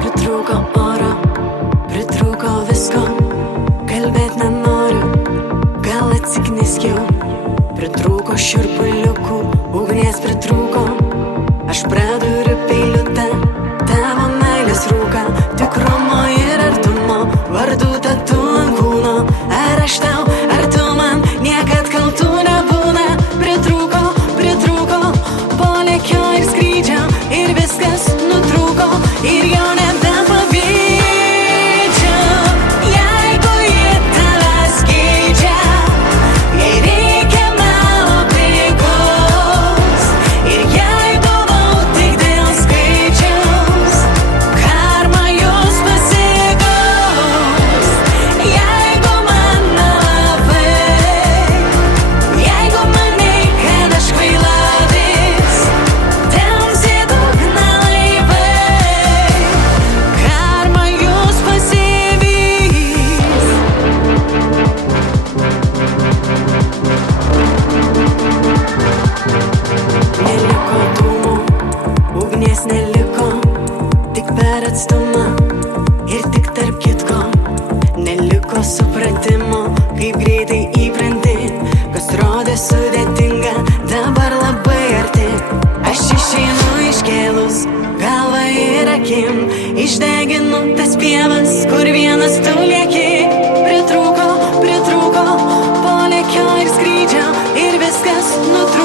Pritrūko oro, pritrūko visko, kalbėt nenoriu, gal atsikniskiau. Pritrūko šiurpuliukų, ugnies pritrūko, aš praduriu peiliu tavo meilės rūką. Tikrumo ir artumo, vardų tatu ant kūno. Ar aš tau, ar tu man, niekad kaltų nebūna. Pritrūko, pritrūko, polėkio ir skrydžio, ir viskas nutrūko, ir jo nebepavydžiu. Jeigu ji tavęs geidžia, jei reikia melo pigaus, ir jei buvau tik dėl skaičiaus, karma jūs pasigaus. Jeigu man nelabai, jeigu manei, kad aš kvaila vis, temzė dugna laivai, karma jūs pasivys. Neliko dūmų, ugnies neliko, tik per atstumą ir tik tarp kitko. Neliko supratimo, kaip greitai įpranti, kas rodė sudėtinga, dabar labai arti. Aš išeinu iškėlus galvą ir akim, išdeginu tas pievas, kur vienas tu lieki. Pritrūko, pritrūko polėkio ir skrydžio, ir viskas nutrūko.